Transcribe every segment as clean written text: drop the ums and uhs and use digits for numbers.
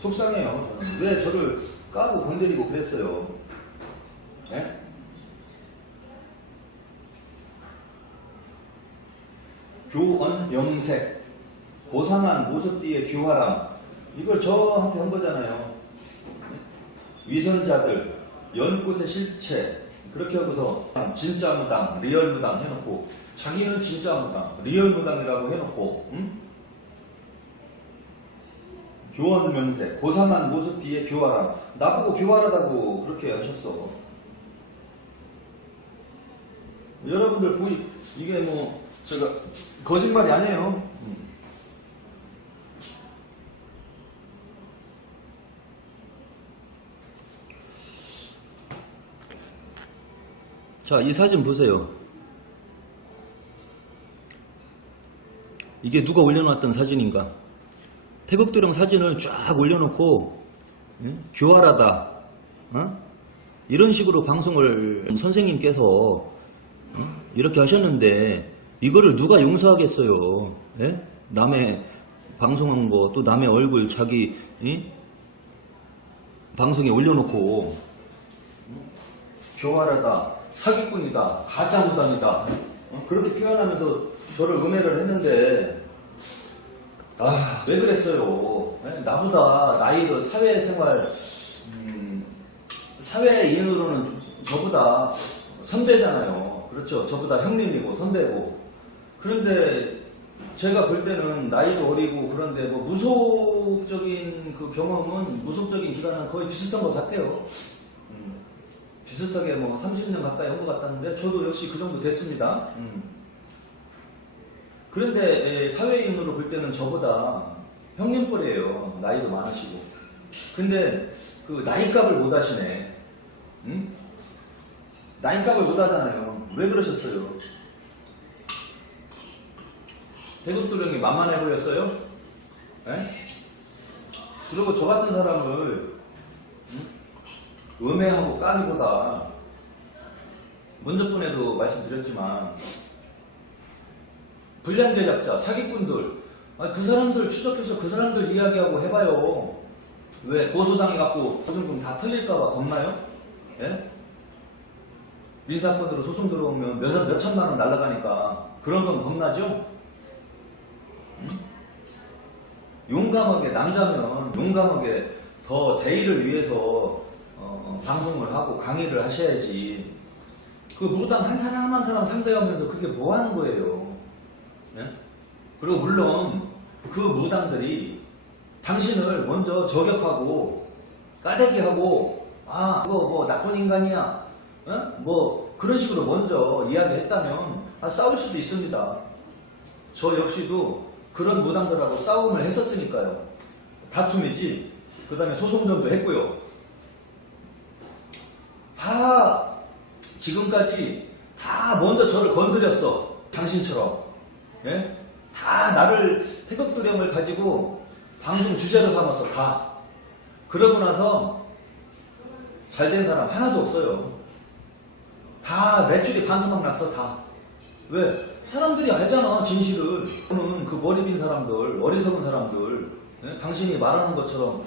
속상해요. 저는. 왜 저를 까고 건드리고 그랬어요? 네? 교언 영색, 고상한 모습 뒤에 교활함. 이걸 저한테 한 거잖아요. 위선자들, 연꽃의 실체. 그렇게 하고서 진짜 무당, 리얼 무당 해놓고, 자기는 진짜 무당, 리얼 무당이라고 해놓고, 응? 교원 명색, 고상한 모습 뒤에 교활함. 나보고 교활하다고 그렇게 하셨어. 여러분들 이게 뭐 제가 거짓말이 아니에요. 자, 이 사진 보세요. 이게 누가 올려놨던 사진인가? 태극도령 사진을 쫙 올려놓고 교활하다 이런 식으로 방송을 선생님께서 이렇게 하셨는데 이거를 누가 용서하겠어요? 예? 남의 방송한 거 또 남의 얼굴 자기 방송에 올려놓고 교활하다, 사기꾼이다, 가짜 무당이다 그렇게 표현하면서 저를 음해를 했는데 왜 그랬어요? 나보다 나이로 사회생활 사회인으로는 저보다 선배잖아요. 그렇죠? 저보다 형님이고 선배고. 그런데 제가 볼 때는 나이도 어리고 그런데 뭐 무속적인 그 경험은 무속적인 기간은 거의 비슷한 것 같아요. 비슷하게 뭐 30년 가까이 한 것 같았는데 저도 역시 그 정도 됐습니다. 그런데 사회인으로 볼 때는 저보다 형님뻘이에요. 나이도 많으시고. 근데 그 나이값을 못 하시네. 나이값을 못 하잖아요. 왜 그러셨어요? 태극도령이 만만해 보였어요? 에? 그리고 저 같은 사람을 음해하고 까기보다 먼저 번에도 말씀드렸지만 불량 제작자, 사기꾼들 그 사람들 추적해서 그 사람들 이야기하고 해봐요. 왜? 고소당해갖고 보증금 다 틀릴까봐 겁나요? 예? 민사건으로 소송 들어오면 몇 천만 원 날라가니까 그런 건 겁나죠? 용감하게, 남자면 용감하게 더 대의를 위해서 방송을 하고 강의를 하셔야지. 그 무당 한 사람 한 사람 상대하면서 그게 뭐 하는 거예요? 예? 그리고 물론 그 무당들이 당신을 먼저 저격하고 까대기하고 그거 뭐 나쁜 인간이야 뭐 그런 식으로 먼저 이야기했다면 싸울 수도 있습니다. 저 역시도 그런 무당들하고 싸움을 했었으니까요. 다툼이지. 그 다음에 소송전도 했고요. 다 지금까지 다 먼저 저를 건드렸어. 당신처럼. 예? 다 나를 태극도령을 가지고 방송 주제로 삼아서 다. 그러고 나서 잘된 사람 하나도 없어요. 다 매출이 반토막 났어. 다. 왜? 사람들이 알잖아, 진실을. 저는 그 머리 빈 사람들, 어리석은 사람들, 예? 당신이 말하는 것처럼,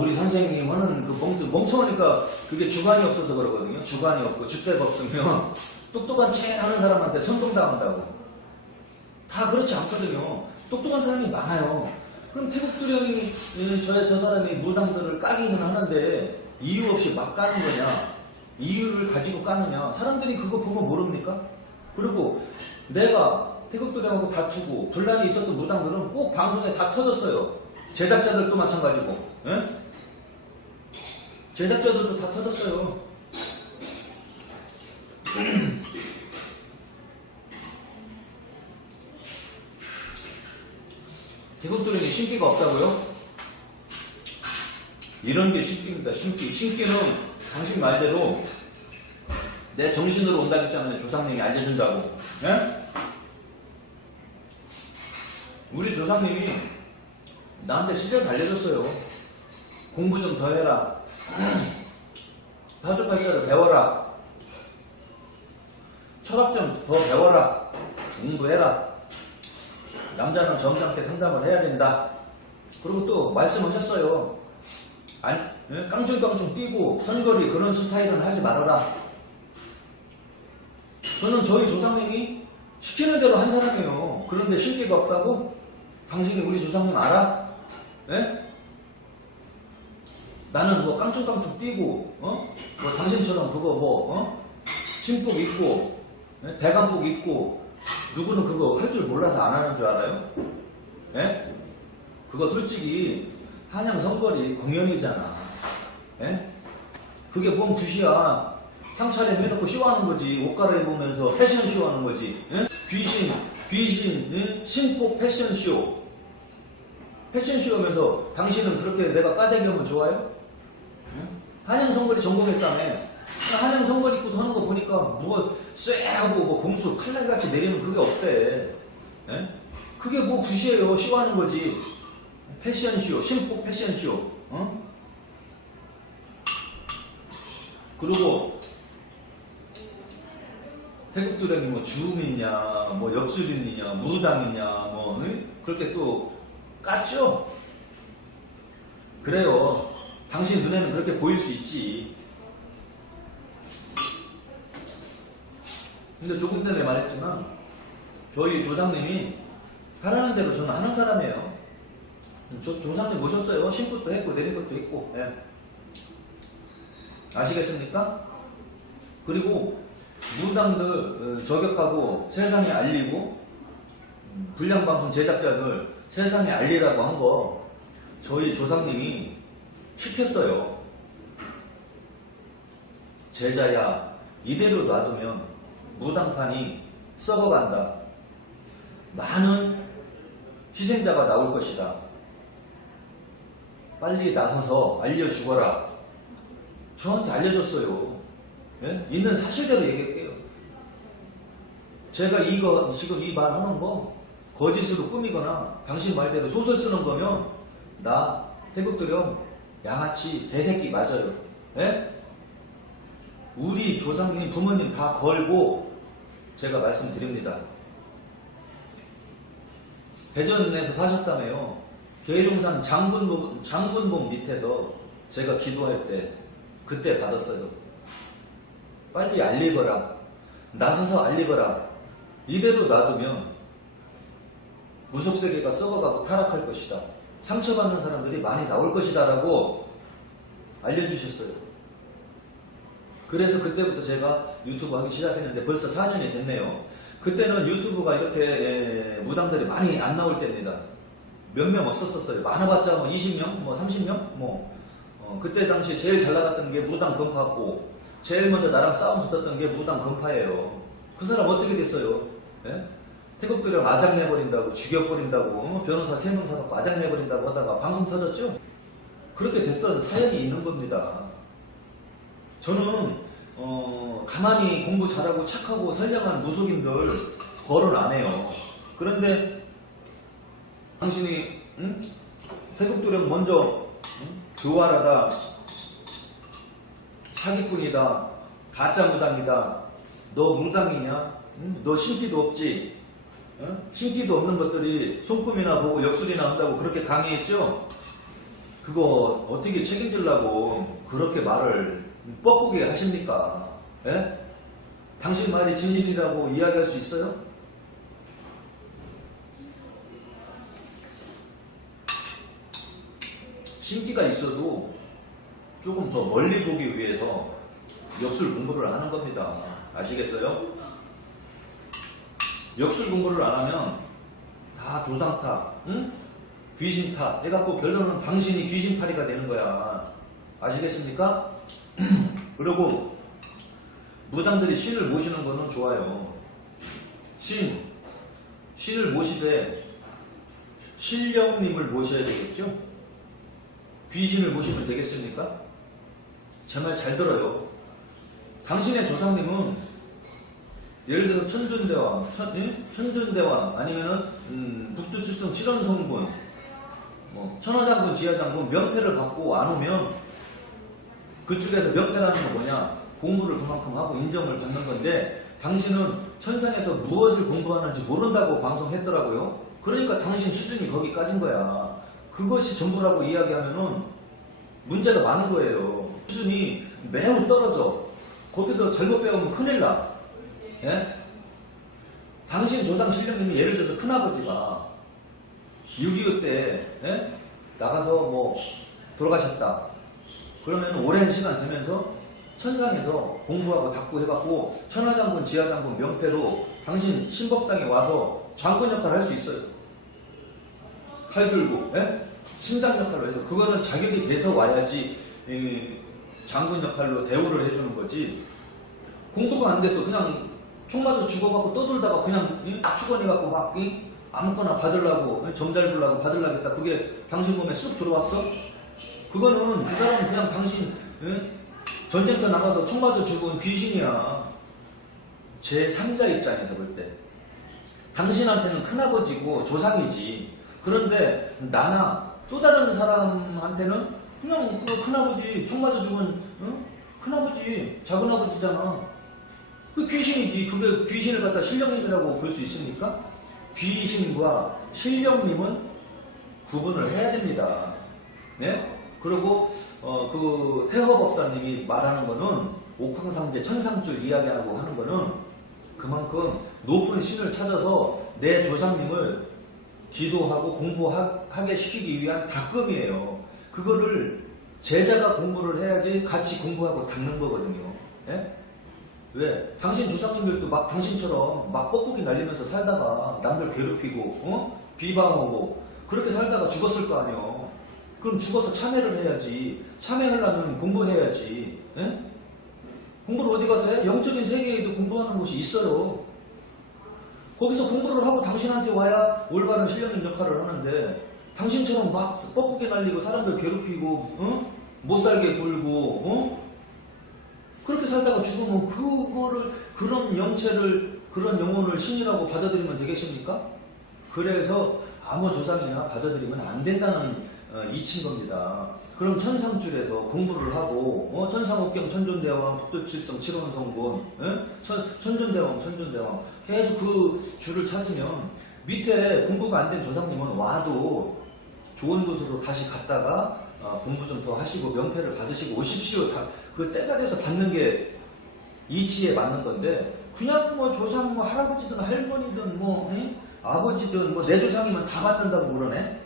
우리 선생님은 그 멍청하니까 그게 주관이 없어서 그러거든요. 주관이 없고, 줏대가 없으면 똑똑한 체 하는 사람한테 선동당한다고. 다 그렇지 않거든요. 똑똑한 사람이 많아요. 그럼 태극도령이, 저 사람이 무당들을 까기는 하는데, 이유 없이 막 까는 거냐? 이유를 가지고 까느냐? 사람들이 그거 보면 모릅니까? 그리고 내가 태극도령하고 다투고 분란이 있었던 무당들은 꼭 방송에 다 터졌어요. 제작자들도 마찬가지고. 예? 제작자들도 다 터졌어요. 태극도령이 신기가 없다고요? 이런 게 신기입니다. 신기는 당신 말대로 내 정신으로 온다고 했잖아요. 조상님이 알려준다고. 예? 우리 조상님이 나한테 시절 알려줬어요. 공부 좀 더 해라. 사주팔자를 배워라. 철학 좀 더 배워라. 공부해라. 남자는 점잖게 상담을 해야 된다. 그리고 또 말씀하셨어요. 깡충깡충 뛰고 선거리 그런 스타일은 하지 말아라. 저는 저희 조상님이 시키는 대로 한 사람이에요. 그런데 신기가 없다고? 당신이 우리 조상님 알아? 예? 나는 뭐 깡충깡충 뛰고, 뭐 당신처럼 그거 신복 입고, 대관복 입고, 누구는 그거 할 줄 몰라서 안 하는 줄 알아요? 예? 그거 솔직히 한양 선거리 공연이잖아. 예? 그게 뭔 굿이야. 상차림 해놓고 쇼하는 거지. 옷 갈아입으면서 패션 쇼하는 거지. 예? 귀신, 예? 신복 패션쇼. 패션쇼 하면서 당신은 그렇게 내가 까대기 하면 좋아요? 예? 한양 선거리 전공했다며. 한양 선거리 입고 도는 거 보니까 뭐가 쇠하고 뭐 공수 칼날같이 내리는 그게 없대. 예? 그게 뭐 굿이에요. 쇼하는 거지. 패션쇼, 신복 패션쇼. 그리고 태국도령이 뭐 주음이냐, 뭐 역술이냐, 무당이냐, 뭐 그렇게 또 깠죠? 그래요. 당신 눈에는 그렇게 보일 수 있지. 근데 조금 전에 말했지만 저희 조상님이 하라는 대로 저는 하는 사람이에요. 조상님 모셨어요. 신굿도 했고 내린 것도 했고. 예. 아시겠습니까? 그리고 무당들 저격하고 세상에 알리고 불량방송 제작자들 세상에 알리라고 한 거 저희 조상님이 시켰어요. 제자야, 이대로 놔두면 무당판이 썩어간다. 많은 희생자가 나올 것이다. 빨리 나서서 알려주거라. 저한테 알려줬어요. 예? 있는 사실대로 얘기할게요. 제가 지금 이 말 하는 거 거짓으로 꾸미거나 당신 말대로 소설 쓰는 거면 나 태국도령 양아치 개새끼 맞아요. 예? 우리 조상님 부모님 다 걸고 제가 말씀드립니다. 대전에서 사셨다며요. 계룡산 장군봉 밑에서 제가 기도할 때 그때 받았어요. 빨리 알리거라. 나서서 알리거라. 이대로 놔두면 무속세계가 썩어가고 타락할 것이다. 상처받는 사람들이 많이 나올 것이다 라고 알려주셨어요. 그래서 그때부터 제가 유튜브 하기 시작했는데 벌써 4년이 됐네요. 그때는 유튜브가 이렇게 무당들이 많이 안 나올 때입니다. 몇 명 없었어요. 많아봤자 뭐 20명, 뭐 30명, 그때 당시 제일 잘 나갔던 게 무당 건파고 제일 먼저 나랑 싸움 붙었던 게 무당 건파예요. 그 사람 어떻게 됐어요? 예? 태국도령 아작내버린다고 죽여버린다고 변호사 3명 사갖고 아작내버린다고 하다가 방송 터졌죠? 그렇게 됐어도 사연이 있는 겁니다. 저는 가만히 공부 잘하고 착하고 선량한 무속인들 거론 안 해요. 그런데 당신이 태국도령 먼저 교활하다, 사기꾼이다, 가짜 무당이다, 너 무당이냐? 너 신기도 없지? 신기도 없는 것들이 손금이나 보고 역술이나 한다고 그렇게 강의했죠? 그거 어떻게 책임지려고 그렇게 말을 뻐꾸게 하십니까? 예? 당신 말이 진실이라고 이야기할 수 있어요? 신기가 있어도 조금 더 멀리 보기 위해서 역술 공부를 하는 겁니다. 아시겠어요? 역술 공부를 안 하면 다 조상 탓, 응? 귀신 탓 해갖고 결론은 당신이 귀신팔이가 되는 거야. 아시겠습니까? 그리고 무당들이 신을 모시는 거는 좋아요. 신을 모시되 신령님을 모셔야 되겠죠? 귀신을 모시면 되겠습니까? 제 말 잘 들어요. 당신의 조상님은 예를 들어 천준대왕, 천준대왕 아니면은 북두칠성 칠원성군, 천하장군, 지하장군 명패를 받고 안 오면 그쪽에서 명패라는 건 뭐냐? 공부를 그만큼 하고 인정을 받는 건데 당신은 천상에서 무엇을 공부하는지 모른다고 방송했더라고요. 그러니까 당신 수준이 거기까지인 거야. 그것이 전부라고 이야기하면은 문제가 많은 거예요. 수준이 매우 떨어져. 거기서 잘못 배우면 큰일 나. 예? 당신 조상 신령님이 예를 들어서 큰아버지가 6.25 때 예? 나가서 뭐 돌아가셨다. 그러면 오랜 시간 되면서 천상에서 공부하고 닦고 해갖고 천하장군, 지하장군 명패로 당신 신법당에 와서 장군 역할을 할 수 있어요. 칼 들고 예? 신장 역할로 해서 그거는 자격이 돼서 와야지 장군 역할로 대우를 해주는 거지. 공부가 안 돼서 그냥 총 맞아 죽어갖고 떠돌다가 그냥 축원해갖고 막 아무거나 받으려고 점 잘 보려고 받으려겠다. 그게 당신 몸에 쑥 들어왔어? 그거는 그 사람은 그냥 당신 전쟁터 나가서 총 맞아 죽은 귀신이야. 제3자 입장에서 볼 때 당신한테는 큰아버지고 조상이지. 그런데 나나 또 다른 사람한테는 그냥 그 큰아버지 총 맞아 죽은 큰아버지 작은아버지잖아. 그 귀신이지. 그게 귀신을 갖다 신령님이라고 볼 수 있습니까? 귀신과 신령님은 구분을 해야 됩니다. 네? 그리고 그 태허법사님이 말하는 거는 옥황상제 천상줄 이야기하고 하는 거는 그만큼 높은 신을 찾아서 내 조상님을 기도하고 공부하게 시키기 위한 닦음이에요. 그거를 제자가 공부를 해야지 같이 공부하고 닦는 거거든요. 예? 왜? 당신 조상님들도 막 당신처럼 막 뻐꾸기 날리면서 살다가 남들 괴롭히고 비방하고 그렇게 살다가 죽었을 거 아니에요. 그럼 죽어서 참회를 해야지. 참회하려면 공부해야지. 예? 공부를 어디 가서 해? 영적인 세계에도 공부하는 곳이 있어요. 거기서 공부를 하고 당신한테 와야 올바른 신령님 역할을 하는데 당신처럼 막 뻐꾸기 날리고 사람들 괴롭히고 못살게 굴고 그렇게 살다가 죽으면 그거를 그런 영체를 그런 영혼을 신이라고 받아들이면 되겠습니까? 그래서 아무 조상이나 받아들이면 안 된다는 이친 겁니다. 그럼 천상줄에서 공부를 하고 천상옥경 천존대왕 북도칠성 칠원성군 천존대왕 계속 그 줄을 찾으면 밑에 공부가 안 된 조상님은 와도 좋은 곳으로 다시 갔다가 공부 좀 더 하시고 명패를 받으시고 오십시오. 다 그 때가 돼서 받는 게 이치에 맞는 건데 그냥 뭐 조상 뭐 할아버지든 할머니든 뭐 아버지든 뭐 내 조상이면 다 받는다고 그러네.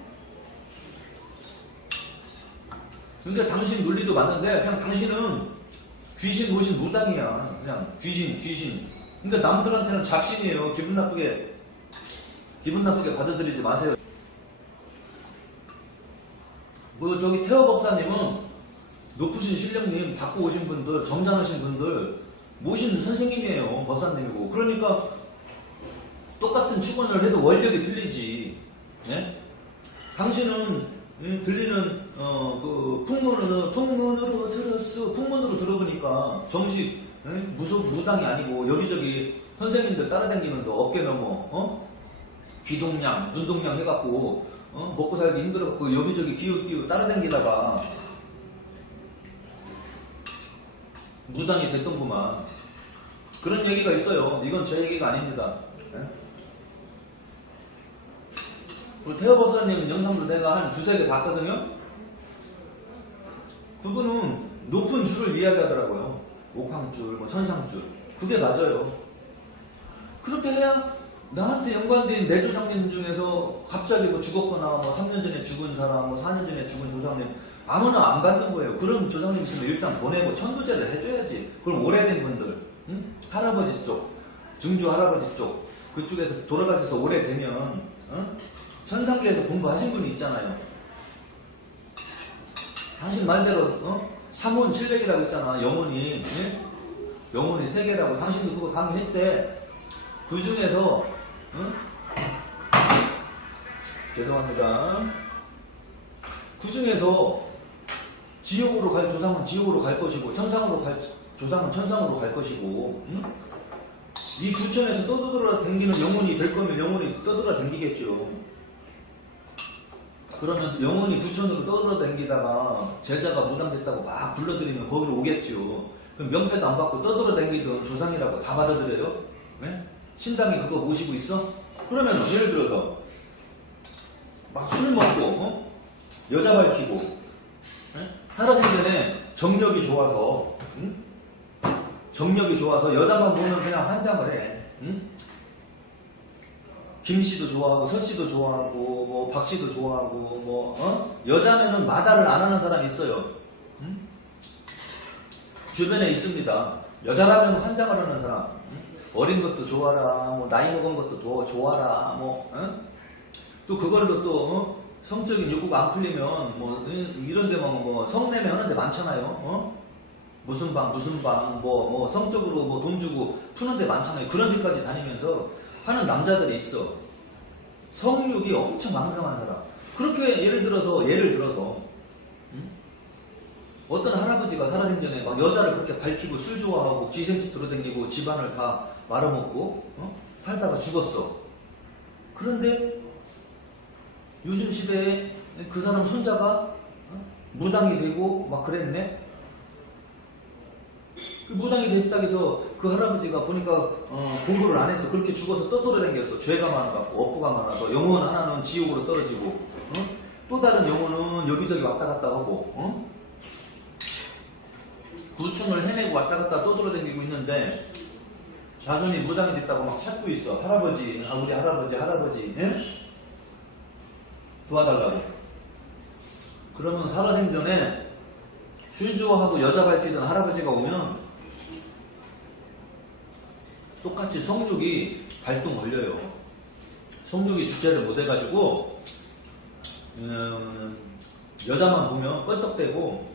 그러니까 당신 논리도 맞는데 그냥 당신은 귀신 모신 무당이야. 그냥 귀신. 그러니까 남들한테는 잡신이에요. 기분 나쁘게 받아들이지 마세요. 뭐 저기 태호 법사님은 높으신 신령님 닦고 오신 분들 점잖으신 분들 모신 선생님이에요. 법사님이고. 그러니까 똑같은 축원을 해도 원력이 틀리지. 네? 당신은 들리는 그 풍문으로 들었어. 풍문으로 들어보니까 정식 무당이 아니고 여기저기 선생님들 따라다니면서 어깨 넘어 귀동냥, 눈동냥 해갖고 먹고 살기 힘들어갖고 여기저기 기웃기웃 따라다니다가 무당이 됐던구만. 그런 얘기가 있어요. 이건 제 얘기가 아닙니다. 우리 태호 법사님 영상도 내가 한 두세 개 봤거든요. 그분은 높은 줄을 이야기하더라고요. 옥황줄, 뭐 천상줄. 그게 맞아요. 그렇게 해야 나한테 연관된 내 조상님 중에서 갑자기 뭐 죽었거나 뭐 3년 전에 죽은 사람, 뭐 4년 전에 죽은 조상님 아무나 안 받는 거예요. 그런 조상님 있으면 일단 보내고 천도제를 해줘야지. 그럼 오래된 분들, 할아버지 쪽, 증주 할아버지 쪽, 그쪽에서 돌아가셔서 오래되면 천상계에서 공부하신 분이 있잖아요. 당신 말대로 삼혼 700이라고 했잖아. 영혼이 영혼이 3개라고. 당신도 그거 강의했대. 그 중에서 죄송합니다. 그 중에서 지옥으로 갈 조상은 지옥으로 갈 것이고 천상으로 갈 조상은 천상으로 갈 것이고 이 부천에서 떠들어 댕기는 영혼이 될 거면 영혼이 떠들어 댕기겠죠. 그러면 영혼이 부천으로 떠들어 댕기다가 제자가 무당됐다고 막 불러들이면 거기로 오겠죠. 그럼 명패도 안 받고 떠들어 댕기던 조상이라고 다 받아들여요? 네? 신당이 그거 모시고 있어? 그러면 예를 들어서 막 술 먹고 여자 밝히고, 예? 살아생전에 정력이 좋아서, 응? 정력이 좋아서 여자만 보면 그냥 환장을 해. 응? 김씨도 좋아하고 서씨도 좋아하고 뭐 박씨도 좋아하고 뭐 여자면은 마다를 안 하는 사람이 있어요. 응? 주변에 있습니다. 여자라면 환장을 하는 사람. 응? 어린 것도 좋아라, 뭐 나이 먹은 것도 더 좋아라, 뭐 또 그걸로 또 성적인 욕구가 안 풀리면 뭐 이런 데만 뭐 성매매 하는 데 많잖아요. 무슨 방 뭐 성적으로 뭐 돈 주고 푸는 데 많잖아요. 그런 데까지 다니면서 하는 남자들이 있어. 성욕이 엄청 왕성한 사람. 그렇게 예를 들어서 어떤 할아버지가 살아생전에 막 여자를 그렇게 밝히고 술 좋아하고 기생집 들어다니고 집안을 다 말아먹고 살다가 죽었어. 그런데 요즘 시대에 그 사람 손자가 무당이 되고 막 그랬네. 그 무당이 됐다고 해서 그 할아버지가 보니까 공부를 안 했어. 그렇게 죽어서 떠돌아다녔어. 죄가 많아갖고 업보가 많아서 영혼 하나는 지옥으로 떨어지고 또 다른 영혼은 여기저기 왔다 갔다 하고 구층을 헤매고 왔다 갔다 떠돌아다니고 있는데 자손이 무당이 됐다고 막 찾고 있어. 할아버지, 우리 할아버지 도와달라고. 그러면 살아생전에 술 좋아하고 여자 밝히던 할아버지가 오면 똑같이 성욕이 발동 걸려요. 성욕이 주체를 못 해가지고 여자만 보면 껄떡대고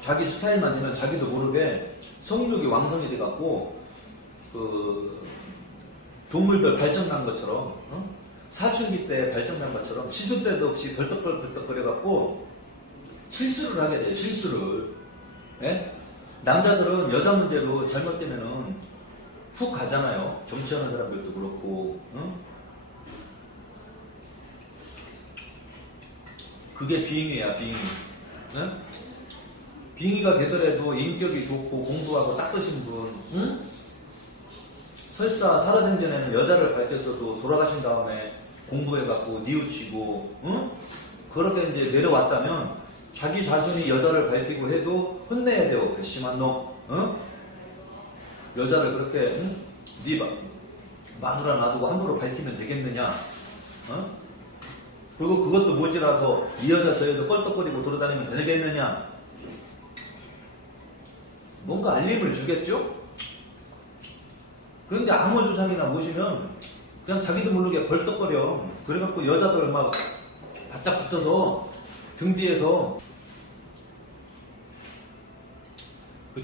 자기 스타일만 되면 자기도 모르게 성욕이 왕성이 돼갖고 그 동물들 발정난 것처럼 사춘기 때 발정난 것처럼 시도 때도 없이 벌떡벌떡거려갖고 실수를 하게 돼요. 실수를. 예? 남자들은 여자 문제로 잘못되면은 훅 가잖아요. 정치하는 사람들도 그렇고. 그게 빙의야, 빙의. 빙의가 되더라도 인격이 좋고 공부하고 닦으신 분, 설사 살아생전에는 여자를 밝혀서도 돌아가신 다음에 공부해갖고 뉘우치고, 그렇게 이제 내려왔다면 자기 자손이 여자를 밝히고 해도 혼내야 돼요. 배심한 놈. 여자를 그렇게 네 마누라 놔두고 함부로 밝히면 되겠느냐? 그리고 그것도 모자라서 이 여자 저 여자 껄떡거리고 돌아다니면 되겠느냐? 뭔가 알림을 주겠죠? 그런데 아무 조상이나 모시면 그냥 자기도 모르게 벌떡거려. 그래갖고 여자들 막 바짝 붙어서 등 뒤에서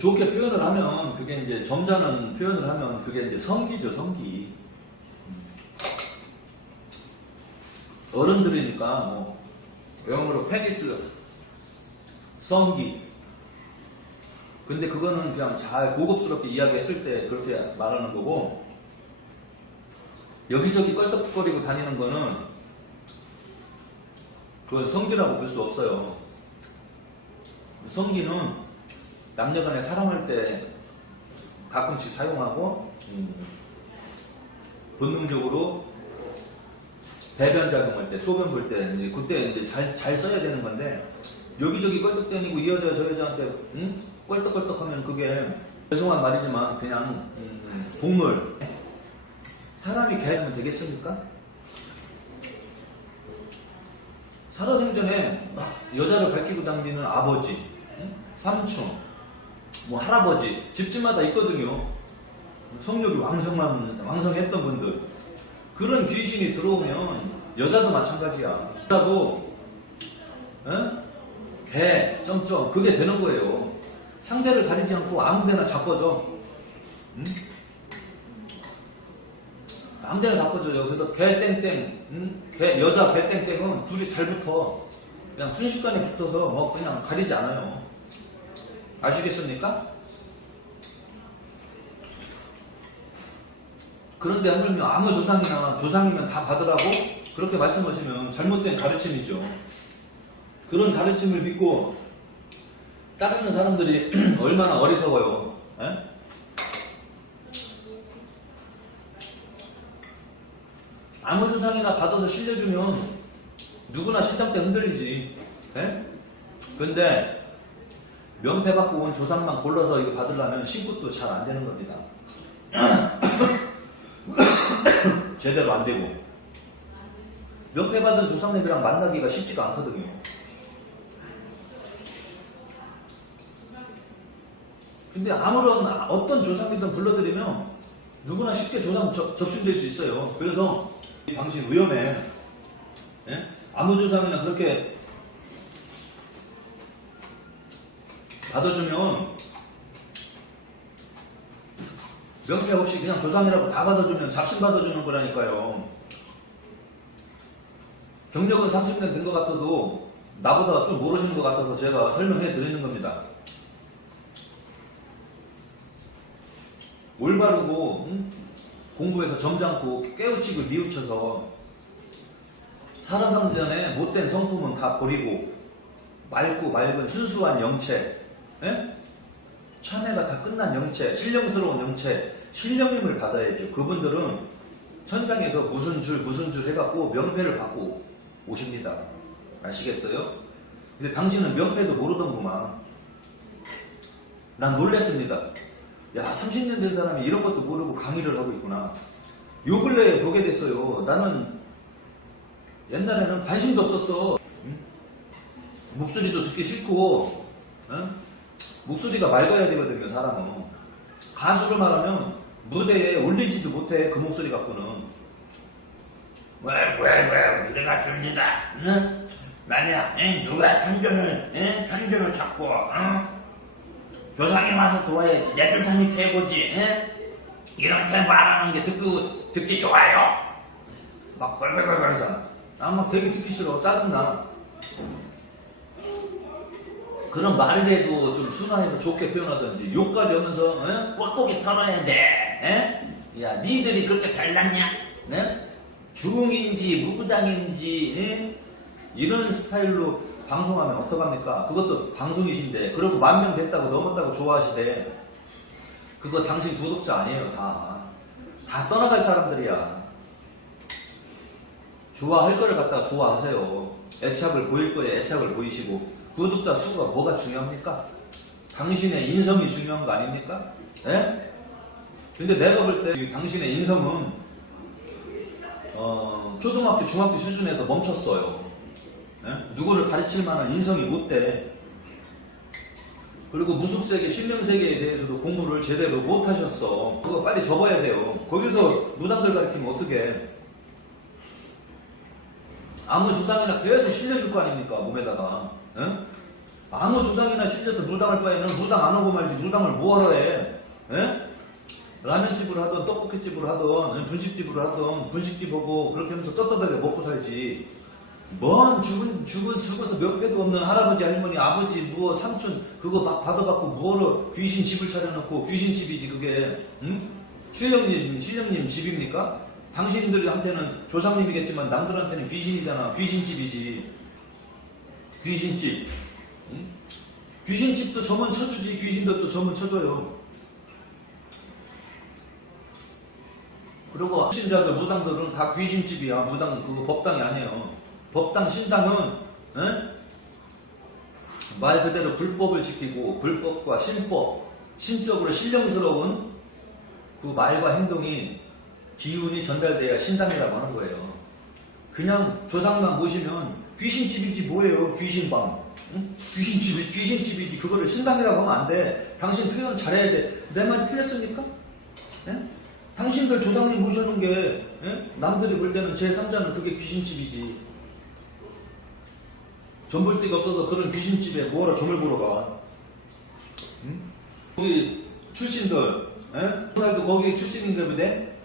좋게 표현을 하면 그게 이제 점잖은 표현을 하면 그게 이제 성기죠, 성기. 어른들이니까 뭐 영어로 페니스 성기. 근데 그거는 그냥 잘 고급스럽게 이야기했을 때 그렇게 말하는 거고, 여기저기 껄떡거리고 다니는 거는 그건 성기라고 볼 수 없어요. 성기는 남녀간에 사랑할 때 가끔씩 사용하고 본능적으로 배변 작용할 때, 소변 볼 때 그때 이제 잘 써야 되는 건데, 여기저기 껄떡대니고 이 여자 저 여자한테 껄떡껄떡하면 그게 죄송한 말이지만 그냥 동물. 사람이 개하면 되겠습니까? 살아생전에 막 여자를 밝히고 다니는 아버지, 삼촌, 뭐 할아버지 집집마다 있거든요. 성욕이 왕성했던 분들. 그런 귀신이 들어오면 여자도 마찬가지야. 여자도 개, 점점 그게 되는 거예요. 상대를 가리지 않고 아무데나 잡아줘. 아무데나 잡아줘요. 그래서 개 땡땡, 개, 여자 개 땡땡은 둘이 잘 붙어. 그냥 순식간에 붙어서 뭐 그냥 가리지 않아요. 아시겠습니까? 그런데 하물며 아무 조상이면 다 받으라고 그렇게 말씀하시면 잘못된 가르침이죠. 그런 가르침을 믿고 따르는 사람들이 얼마나 어리석어요. 에? 아무 조상이나 받아서 실려주면 누구나 신당 때 흔들리지. 예? 근데 명패 받고 온 조상만 골라서 이거 받으려면 신굿도 잘 안 되는 겁니다. 제대로 안 되고. 명패 받은 조상님이랑 만나기가 쉽지가 않거든요. 근데 아무런 어떤 조상이든 불러드리면 누구나 쉽게 조상 접수될 수 있어요. 그래서 당신 위험해. 예? 아무 조상이나 그렇게 받아주면 명패 없이 그냥 조상이라고 다 받아주면 잡신 받아주는 거라니까요. 경력은 30년 된 것 같아도 나보다 좀 모르시는 것 같아서 제가 설명해 드리는 겁니다. 올바르고 공부해서 점잖고 깨우치고 뉘우쳐서 살아서는 전에 못된 성품은 다 버리고 맑고 맑은 순수한 영체, 예? 참회가 다 끝난 영체, 신령스러운 영체, 신령님을 받아야죠. 그분들은 천상에서 무슨 줄 해갖고 명패를 받고 오십니다. 아시겠어요? 근데 당신은 명패도 모르던구만. 난 놀랬습니다. 야, 30년 된 사람이 이런 것도 모르고 강의를 하고 있구나. 요 근래에 보게 됐어요. 나는 옛날에는 관심도 없었어. 응? 목소리도 듣기 싫고, 응? 목소리가 맑아야 되거든요, 사람은. 가수를 말하면 무대에 올리지도 못해, 그 목소리 갖고는. 왜, 우리 가수입니다. 응? 만약, 누가 천전을 잡고, 조상이 와서 도와야지. 내 조상이 최고지. 이렇게 말하는 게 듣기 좋아요. 막 걸걸걸거리잖아. 난 막 되게 듣기 싫어. 짜증나. 그런 말을 해도 좀 순화해서 좋게 표현하든지 욕까지 하면서 꼴고기 털어야 돼. 야, 니들이 그렇게 잘났냐? 중인지 무당인지 이런 스타일로 방송하면 어떡합니까? 그것도 방송이신데 그러고 10,000명 됐다고 넘었다고 좋아하시대. 그거 당신 구독자 아니에요. 다 떠나갈 사람들이야. 좋아할 거를 갖다가 좋아하세요. 애착을 보일 거에 애착을 보이시고. 구독자 수가 뭐가 중요합니까? 당신의 인성이 중요한 거 아닙니까? 예? 근데 내가 볼 때 당신의 인성은 초등학교, 중학교 수준에서 멈췄어요. 예? 누구를 가르칠 만한 인성이 못 돼. 그리고 무속세계, 신명세계에 대해서도 공부를 제대로 못 하셨어. 그거 빨리 접어야 돼요. 거기서 무당들 가르치면 어떡해. 아무 조상이나 계속 실려줄 거 아닙니까, 몸에다가. 응? 아무 조상이나 실려서 물당할 바에는 물당 안 오고 말지 물당을 뭐하러 해. 응? 라면집으로 하던 떡볶이집으로 하던 분식집으로 하던 분식집 오고 그렇게 하면서 떳떳하게 먹고 살지. 뭔 죽어서 몇 배도 없는 할아버지 할머니 아버지 뭐 삼촌 그거 막 받아갖고 뭐로 귀신 집을 차려놓고 귀신집이지 그게. 응? 신령님 집입니까? 당신들한테는 조상님이겠지만 남들한테는 귀신이잖아. 귀신집이지. 귀신집. 응? 귀신집도 점은 쳐주지. 귀신들도 점은 쳐줘요. 그리고 신자들 무당들은 다 귀신집이야. 무당 그거 법당이 아니에요. 법당 신당은 말 그대로 불법을 지키고 불법과 신법 신적으로 신령스러운 그 말과 행동이 기운이 전달돼야 신당이라고 하는 거예요. 그냥 조상만 모시면 귀신집이지 뭐예요. 귀신방. 응? 귀신집이지 그거를 신당이라고 하면 안 돼. 당신 표현 잘해야 돼. 내 말이 틀렸습니까? 예? 당신들 조상님 모셔놓은 게 남들이 볼 때는 제3자는 그게 귀신집이지. 전볼데가 없어서 그런 귀신집에 뭐하러 점을 보러 가. 응? 거기 출신들 살도 거기 출신인가 보네.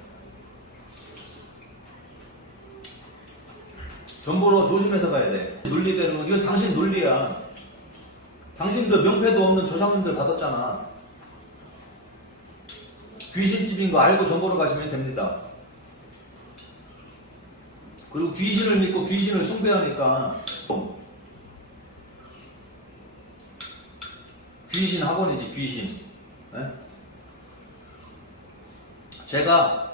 전보로 조심해서 가야 돼. 논리대로 이건 당신 논리야. 당신들 명패도 없는 조상님들 받았잖아. 귀신집인 거 알고 전보로 가시면 됩니다. 그리고 귀신을 믿고 귀신을 숭배하니까 귀신 학원이지 귀신. 제가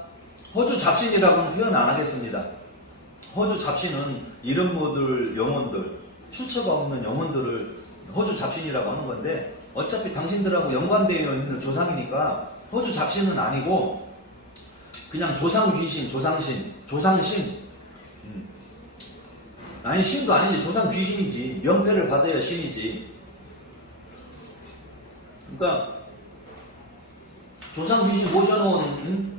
허주 잡신이라고는 표현 안 하겠습니다. 허주 잡신은 이런 모들 영혼들, 출처가 없는 영혼들을 허주 잡신이라고 하는 건데, 어차피 당신들하고 연관되어 있는 조상이니까 허주 잡신은 아니고 그냥 조상 귀신, 조상신, 조상신. 아니 신도 아니지, 조상 귀신이지. 명패를 받아야 신이지. 그러니까 조상 귀신 모셔놓은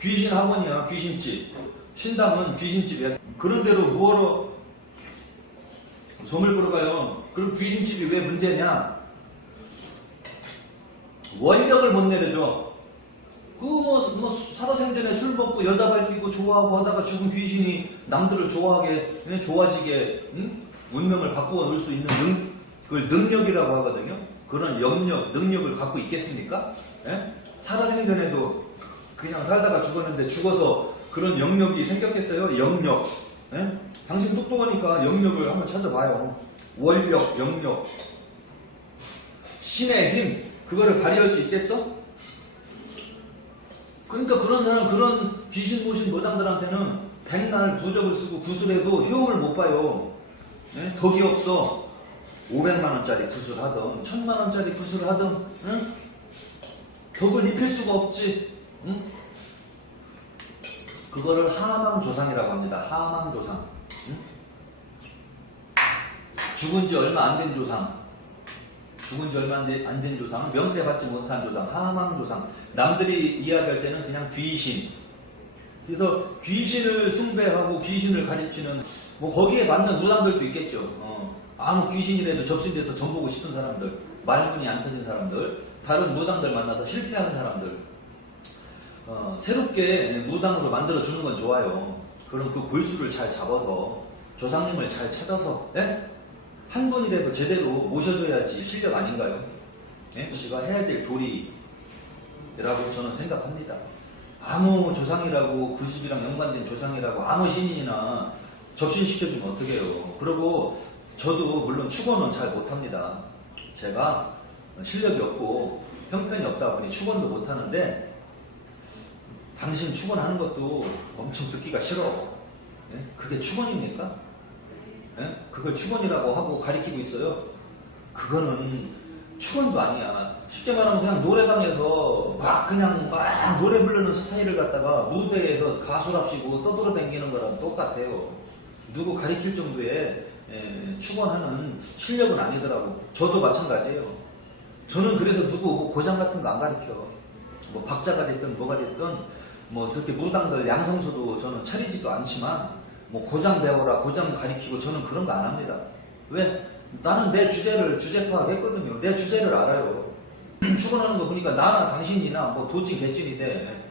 귀신 학원이야, 귀신집. 신당은 귀신집이야. 그런 데로 뭐하러 점을 걸어가요? 그럼 귀신집이 왜 문제냐? 원력을 못 내려줘. 살아생전에 술 먹고 여자 밝히고 좋아하고 하다가 죽은 귀신이 남들을 좋아하게, 좋아지게, 운명을 바꾸어 놓을 수 있는 그걸 능력이라고 하거든요. 그런 영역, 능력을 갖고 있겠습니까? 예? 살아생전에도 그냥 살다가 죽었는데 죽어서 그런 영역이 생겼겠어요? 영역. 예? 당신 똑똑하니까 영역을 한번 찾아봐요. 원력, 영역. 신의 힘, 그거를 발휘할 수 있겠어? 그러니까 그런 사람, 그런 귀신 모신 무당들한테는 백날 부적을 쓰고 구슬해도 효험을 못 봐요. 예? 덕이 없어. 500만원짜리 구슬 하든 1000만원짜리 구슬 하든, 응? 덕을 입힐 수가 없지. 응? 그거를 하망조상이라고 합니다. 하망조상. 응? 죽은 지 얼마 안 된 조상. 죽은 지 얼마 안 된 조상, 명패 받지 못한 조상, 하망조상. 남들이 이야기할 때는 그냥 귀신. 그래서 귀신을 숭배하고 귀신을 가르치는, 뭐 거기에 맞는 무당들도 있겠죠. 아무 귀신이라도 접신돼서 정보고 싶은 사람들, 말문이 안 터진 사람들, 다른 무당들 만나서 실패하는 사람들, 새롭게 무당으로 만들어주는 건 좋아요. 그럼 그 골수를 잘 잡아서 조상님을 잘 찾아서, 예? 한 분이라도 제대로 모셔줘야지 실력 아닌가요? 예? 씨가 해야 될 도리라고 저는 생각합니다. 아무 조상이라고, 그 집이랑 연관된 조상이라고 아무 신인이나 접신시켜주면 어떡해요. 그리고 저도 물론 축원은 잘 못합니다. 제가 실력이 없고 형편이 없다 보니 축원도 못하는데, 당신 축원하는 것도 엄청 듣기가 싫어. 예? 그게 축원입니까? 예? 그걸 축원이라고 하고 가리키고 있어요. 그거는 축원도 아니야. 쉽게 말하면 그냥 노래방에서 그냥 노래 부르는 스타일을 갖다가 무대에서 가수랍시고 떠돌아다니는 거랑 똑같아요. 누구 가리킬 정도의 축원하는 실력은 아니더라고. 저도 마찬가지예요. 저는 그래서 누구 뭐 고장 같은 거 안 가리켜. 뭐 박자가 됐든 뭐가 됐든, 뭐 그렇게 무당들 양성수도 저는 차리지도 않지만, 뭐 고장 배워라, 고장 가리키고 저는 그런 거 안 합니다. 왜? 나는 내 주제를 주제 파악했거든요. 내 주제를 알아요. 축원하는 거 보니까 나나 당신이나 뭐 도찐 개찐이 돼.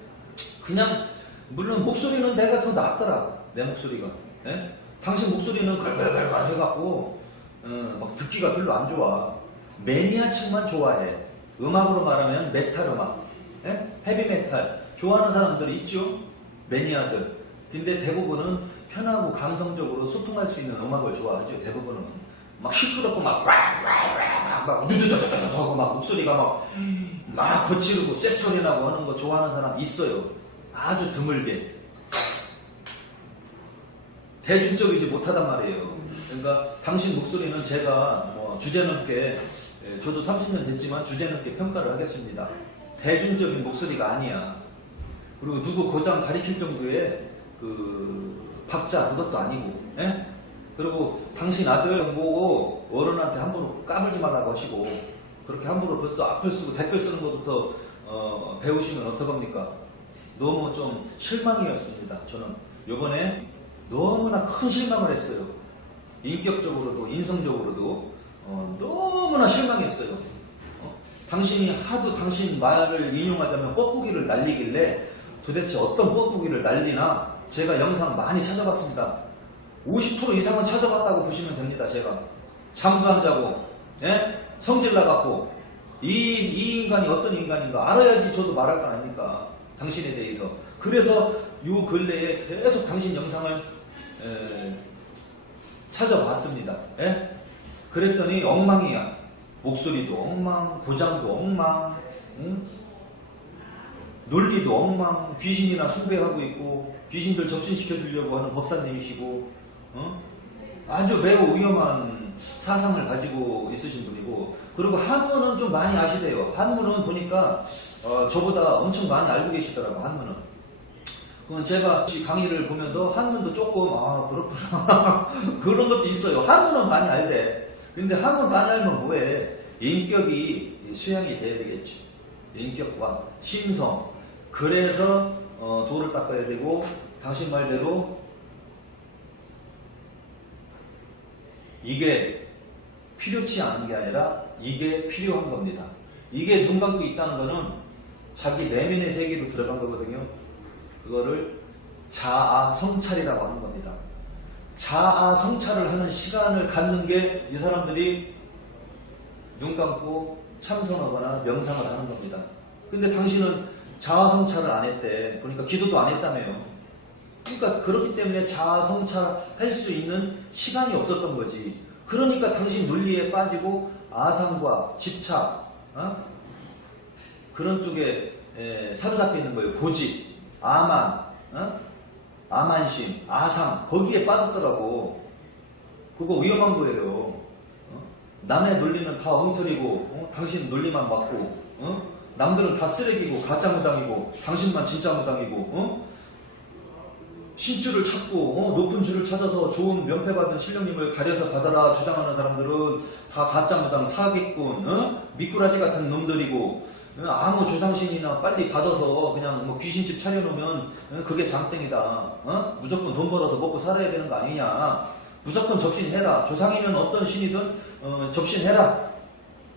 그냥 물론 목소리는 내가 더 낫더라. 내 목소리가. 예? 당신 목소리는 걸걸걸 해갖고 막 듣기가 별로 안 좋아. 매니아층만 좋아해. 음악으로 말하면 메탈 음악, 예? 헤비메탈 좋아하는 사람들이 있죠. 매니아들. 근데 대부분은 편하고 감성적으로 소통할 수 있는 음악을 좋아하죠. 대부분은 막 시끄럽고 막 누드저저저저 하고 막 목소리가 막 거칠고 쇳소리 나고 하는 거 좋아하는 사람 있어요. 아주 드물게. 대중적이지 못하단 말이에요. 그러니까 당신 목소리는 제가 뭐 주제넘게, 저도 30년 됐지만 주제넘게 평가를 하겠습니다. 대중적인 목소리가 아니야. 그리고 누구 고장 가리킬 정도의 그 박자 그것도 아니고, 예? 그리고 당신 아들 보고 어른한테 함부로 까불지 말라고 하시고, 그렇게 함부로 벌써 앞을 쓰고 댓글 쓰는 것부터 배우시면 어떡합니까? 너무 좀 실망이었습니다. 저는 요번에 너무나 큰 실망을 했어요. 인격적으로도 인성적으로도 너무나 실망했어요. 당신이 하도 당신 말을 인용하자면 뻐꾸기를 날리길래 도대체 어떤 뻐꾸기를 날리나 제가 영상 많이 찾아봤습니다. 50% 이상은 찾아봤다고 보시면 됩니다. 제가 잠도 안 자고, 예? 성질 나갖고 이 인간이 어떤 인간인가 알아야지 저도 말할 거 아닙니까? 당신에 대해서. 그래서 요 근래에 계속 당신 영상을 찾아봤습니다. 예? 그랬더니 엉망이야. 목소리도 엉망, 고장도 엉망, 응? 논리도 엉망, 귀신이나 숭배하고 있고 귀신들 접신시켜 주려고 하는 법사님이시고, 아주 매우 위험한 사상을 가지고 있으신 분이고, 그리고 한문은 좀 많이 아시대요. 한문은 보니까 저보다 엄청 많이 알고 계시더라고. 한문은. 그건 제가 이 강의를 보면서 한문도 조금 그렇구나 그런 것도 있어요. 한문은 많이 알대. 근데 한문 많이 알면 뭐해? 인격이 수양이 돼야 되겠지. 인격과 심성. 그래서 도를 닦아야 되고, 당신 말대로 이게 필요치 않은 게 아니라 이게 필요한 겁니다. 이게 눈 감고 있다는 거는 자기 내면의 세계로 들어간 거거든요. 그거를 자아 성찰이라고 하는 겁니다. 자아 성찰을 하는 시간을 갖는 게 이 사람들이 눈 감고 참선하거나 명상을 하는 겁니다. 근데 당신은 자아 성찰을 안 했대. 그러니까 기도도 안 했다며요. 그러니까 그렇기 때문에 자아 성찰할 수 있는 시간이 없었던 거지. 그러니까 당신 논리에 빠지고 아상과 집착, 그런 쪽에 사로잡혀 있는 거예요. 고집, 아만, 아만심, 아상, 거기에 빠졌더라고. 그거 위험한 거예요. 남의 논리는 다 엉터리고, 당신 논리만 맞고, 남들은 다 쓰레기고, 가짜 무당이고, 당신만 진짜 무당이고, 신줄을 찾고, 높은 줄을 찾아서 좋은 명패받은 신령님을 가려서 받아라 주장하는 사람들은 다 가짜 무당, 사기꾼, 미꾸라지 같은 놈들이고, 아무 조상신이나 빨리 받아서 그냥 뭐 귀신집 차려놓으면 그게 장땡이다. 무조건 돈 벌어서 먹고 살아야 되는 거 아니냐. 무조건 접신해라. 조상이면 어떤 신이든 접신해라.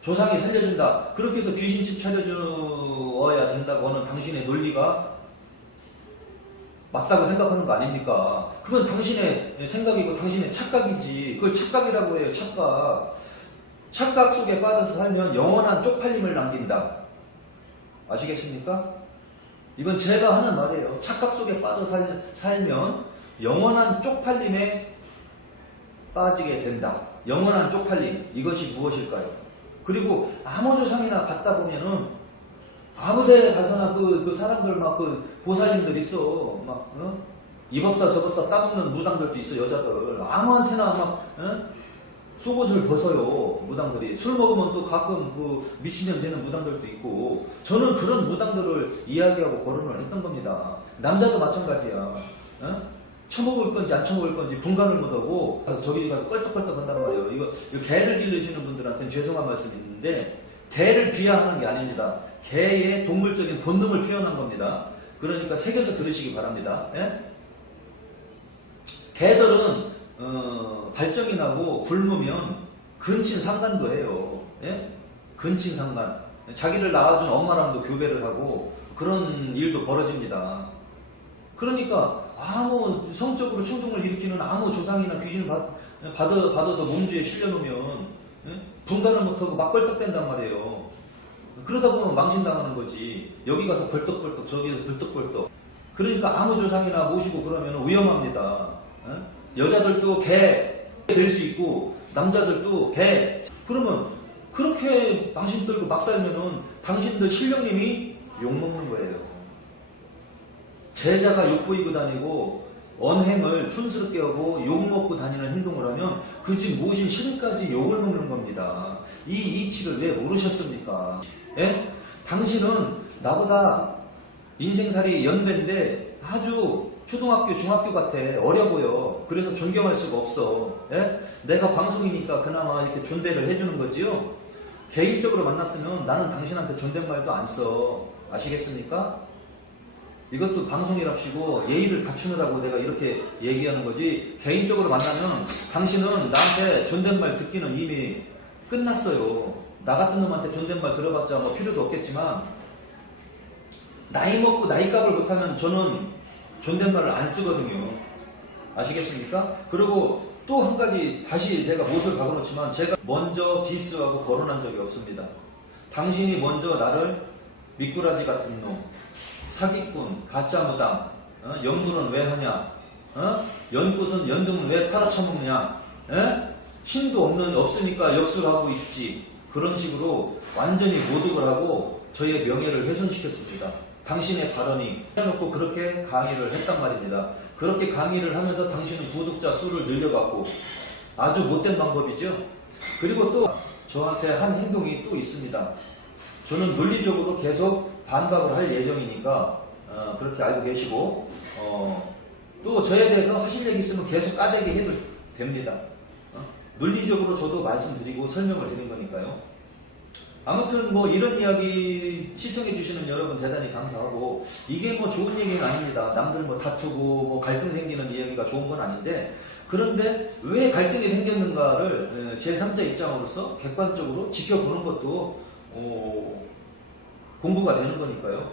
조상이 살려준다. 그렇게 해서 귀신집 차려주어야 된다고 하는 당신의 논리가 맞다고 생각하는 거 아닙니까? 그건 당신의 생각이고 당신의 착각이지. 그걸 착각이라고 해요. 착각. 착각 속에 빠져서 살면 영원한 쪽팔림을 남긴다. 아시겠습니까? 이건 제가 하는 말이에요. 착각 속에 빠져 살면 영원한 쪽팔림에 빠지게 된다. 영원한 쪽팔림. 이것이 무엇일까요? 그리고 아무 조상이나 갔다 보면은 아무 데 가서나 그 사람들 막 보살님들 있어. 막, 이법사 저법사 따먹는 무당들도 있어, 여자들. 아무한테나 막, 속옷을 벗어요, 무당들이. 술 먹으면 또 가끔 미치면 되는 무당들도 있고. 저는 그런 무당들을 이야기하고 거론을 했던 겁니다. 남자도 마찬가지야. 처먹을 건지 안 처먹을 건지 분간을 못하고 저기 가서 껄떡껄떡 한단 말이에요. 이거 개를 기르시는 분들한테는 죄송한 말씀이 있는데, 개를 비하하는 게 아닙니다. 개의 동물적인 본능을 표현한 겁니다. 그러니까 새겨서 들으시기 바랍니다. 예? 개들은 발정이 나고 굶으면 근친상간도 해요. 예? 근친상간. 자기를 낳아준 엄마랑도 교배를 하고 그런 일도 벌어집니다. 그러니까 아무 성적으로 충동을 일으키는 아무 조상이나 귀신을 받아서 몸주에 실려놓으면 분간을 못하고 막 껄떡댄단 말이에요. 그러다 보면 망신당하는 거지. 여기 가서 벌떡벌떡 저기서 벌떡벌떡. 그러니까 아무 조상이나 모시고 그러면 위험합니다. 여자들도 개 될 수 있고 남자들도 개. 그러면 그렇게 망신 들고 막 살면은 당신들 신령님이 욕먹는 거예요. 제자가 욕보이고 다니고 언행을 촌스럽게 하고 욕먹고 다니는 행동을 하면 그 집 모신 신까지 욕을 먹는 겁니다. 이 이치를 왜 모르셨습니까? 예? 당신은 나보다 인생살이 연배인데 아주 초등학교, 중학교 같아. 어려 보여. 그래서 존경할 수가 없어. 예? 내가 방송이니까 그나마 이렇게 존대를 해주는 거지요. 개인적으로 만났으면 나는 당신한테 존댓말도 안 써. 아시겠습니까? 이것도 방송이랍시고 예의를 갖추느라고 내가 이렇게 얘기하는 거지. 개인적으로 만나면 당신은 나한테 존댓말 듣기는 이미 끝났어요. 나 같은 놈한테 존댓말 들어봤자 뭐 필요도 없겠지만, 나이 먹고 나이값을 못하면 저는 존댓말을 안 쓰거든요. 아시겠습니까? 그리고 또 한 가지 다시 제가 못을 박아놓지만, 제가 먼저 디스하고 거론한 적이 없습니다. 당신이 먼저 나를 미꾸라지 같은 놈, 사기꾼, 가짜무당, 연구는 왜 하냐, 연꽃은 연등은 왜 팔아쳐먹냐, 힘도 없으니까 역술하고 있지. 그런 식으로 완전히 모독을 하고 저의 명예를 훼손시켰습니다. 당신의 발언이 해놓고 그렇게 강의를 했단 말입니다. 그렇게 강의를 하면서 당신은 구독자 수를 늘려갖고 아주 못된 방법이죠. 그리고 또 저한테 한 행동이 또 있습니다. 저는 논리적으로 계속 반박을 할 예정이니까 그렇게 알고 계시고 또 저에 대해서 하실 얘기 있으면 계속 까대기 해도 됩니다. 논리적으로 저도 말씀드리고 설명을 드린 거니까요. 아무튼 뭐 이런 이야기 시청해 주시는 여러분 대단히 감사하고, 이게 뭐 좋은 얘기는 아닙니다. 남들 뭐 다투고 뭐 갈등 생기는 이야기가 좋은 건 아닌데, 그런데 왜 갈등이 생겼는가를 제3자 입장으로서 객관적으로 지켜보는 것도 공부가 되는 거니까요.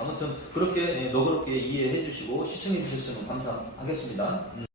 아무튼 그렇게 너그럽게 이해해 주시고 시청해 주셨으면 감사하겠습니다.